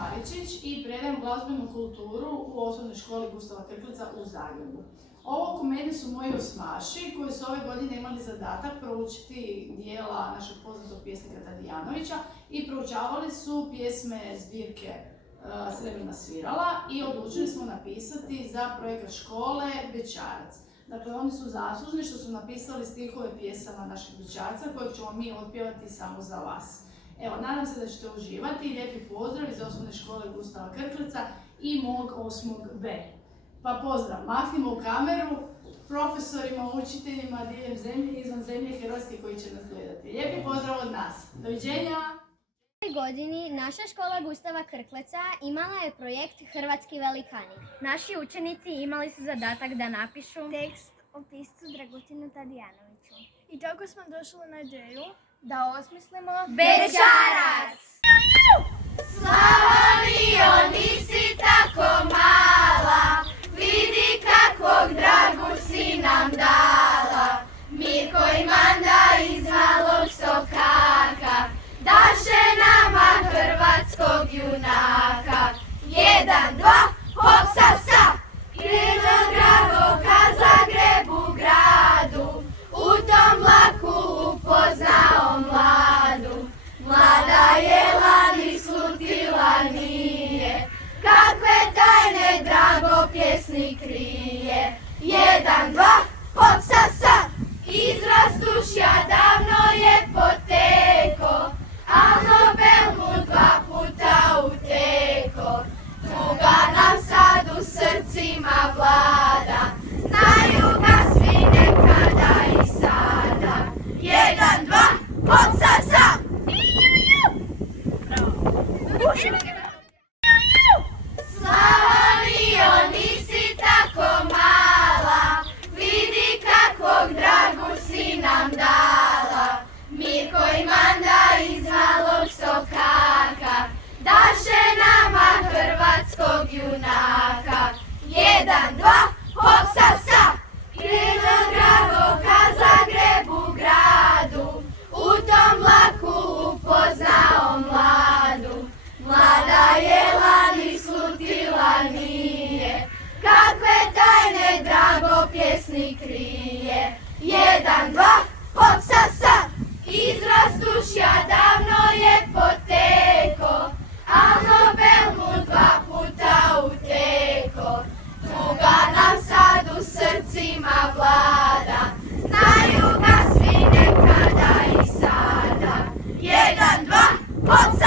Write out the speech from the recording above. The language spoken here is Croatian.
Maričić i predajem glazbenu kulturu u osnovnoj školi Gustava Krkleca u Zagrebu. Ovo komedije su moji osmaši koji su ove godine imali zadatak proučiti dijela našeg poznatog pjesnika Tadijanovića i proučavali su pjesme zbirke Srebrna svirala i odlučili smo napisati za projekat škole Bećarac. Dakle, oni su zaslužni što su napisali stihove pjesama našeg Bećarca kojeg ćemo mi otpjevati samo za vas. Evo, nadam se da ćete uživati. Lijepi pozdrav iz osnovne škole Gustava Krkleca i mog 8. B. Pa pozdrav, mahnimo u kameru profesorima, učiteljima diljem zemlje i izvan zemlje Hrvatske koji će nas gledati. Lijepi pozdrav od nas. Doviđenja! U godini naša škola Gustava Krkleca imala je projekt Hrvatski velikani. Naši učenici imali su zadatak da napišu Tekst o piscu Dragutinu Tadijanoviću. I tako smo došli na ideju da osmislimo Bećarac! Slavonijo, nisi tako mala, vidi kakvog dragu si nam dala. Mirko i Manda iz malog sokaka daše nama hrvatskog junaka. 1, 2, hop sa sa! Kredo drago ka Zagrebu gradu, u tom vlaku upoznao mladu. Mlada je lani slutila nije, kakve tajne drago pjesnik krije. 1, 2, hop sa sa! Izraz dušja davno je poteko, a Nobel mu 2 puta uteko. Tuga nam sad u srcima vlada, znaju ga svi nekada i sada. 1, 2, hop sa sa! Slavonijo, nisi tako mala, vidi kakvog dragu si nam dala. Mirko i Manda iz malog sokaka daše nama hrvatskog junaka. 1, 2, hop sa sa! Kredo drago ka Zagrebu gradu, u tom vlaku upoznao mladu. Mlada je lani slutila nije, kakve tajne drago pjesnik krije. 1, 2, hop sa sa! Izraz dušja davno je poteko, a Nobel mu 2 puta uteko. Tuga nam sad u srcima vlada, znaju ga svi nekada i sada. 1, 2, hop sa